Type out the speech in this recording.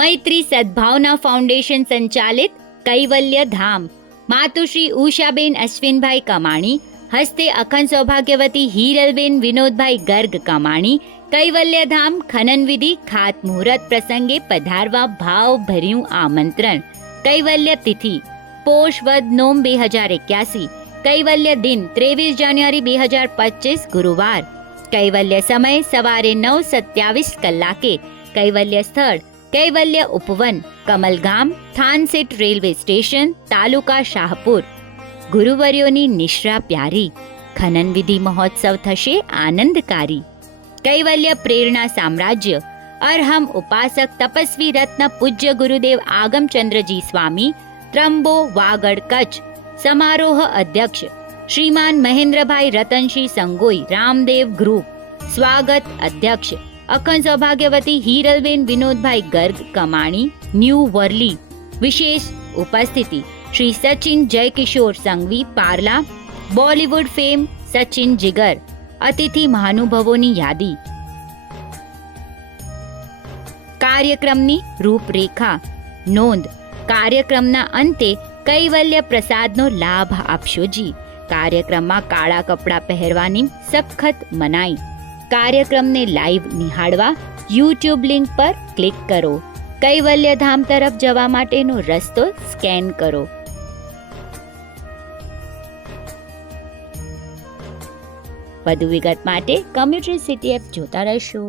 મૈત્રી સદભાવના foundation સંચાલિત કૈવલ્ય ધામ માતુશ્રી ઉષાબેન અશ્વિનભાઈ કમાણી, હસ્તે અખંડ સૌભાગ્યવતી હિરલબેન વિનોદભાઈ ગર્ગ કમાણી, કૈવલ્ય ધામ ખનન વિધિ ખાતમુહૂર્ત પ્રસંગે પધારવા ભાવભર્યું આમંત્રણ. કૈવલ્ય તિથિ પોષ વદ નોમ 2081, કૈવલ્ય દિન 23 જાન્યુઆરી 2025 ગુરુવાર. કૈવલ્ય સમય સવારે 9:27 કલાકે. કૈવલ્ય સ્થળ કૈવલ્ય ઉપવન, કમલગામ, થાનસેટ રેલવે સ્ટેશન, તાલુકા શાહપુર. ગુરુવર્યોની નિશ્રા પ્યારી. ખનન વિધિ મહોત્સવ થશે આનંદકારી. કૈવલ્ય પ્રેરણા સામ્રાજ્ય અરહમ ઉપાસક તપસ્વી રત્ન પૂજ્ય ગુરુદેવ આગમચંદ્રજી સ્વામી, ત્રંબો, વાગડ, કચ્છ. સમારોહ અધ્યક્ષ શ્રીમાન મહેન્દ્રભાઈ રતનસિંહ સંગોઈ, રામદેવ ગ્રુપ. સ્વાગત અધ્યક્ષ અખંડ સૌભાગ્યવતી હિરલબેન વિનોદભાઈ ગર્ગ કમાણી, ન્યૂ વરલી. વિશેષ ઉપસ્થિતિ શ્રી સચિન જયકિશોર સંઘવી, પાર્લા. બોલિવૂડ ફેમ સચિન જીગર. અતિથિ મહાનુભાવોની યાદી. કાર્યક્રમની રૂપરેખા. નોંધ: કાર્યક્રમના અંતે કૈવલ્ય પ્રસાદનો લાભ આપશો જી. કાર્યક્રમમાં કાળા કપડાં પહેરવાની સખત મનાઈ. કાર્યક્રમને લાઈવ નિહાળવા યુટ્યુબ લિંક પર ક્લિક કરો. કૈવલ્ય ધામ તરફ જવા માટેનો રસ્તો સ્કેન કરો. વધુ વિગત માટે કમ્યુટર સિટી એપ જોતા રહેશો.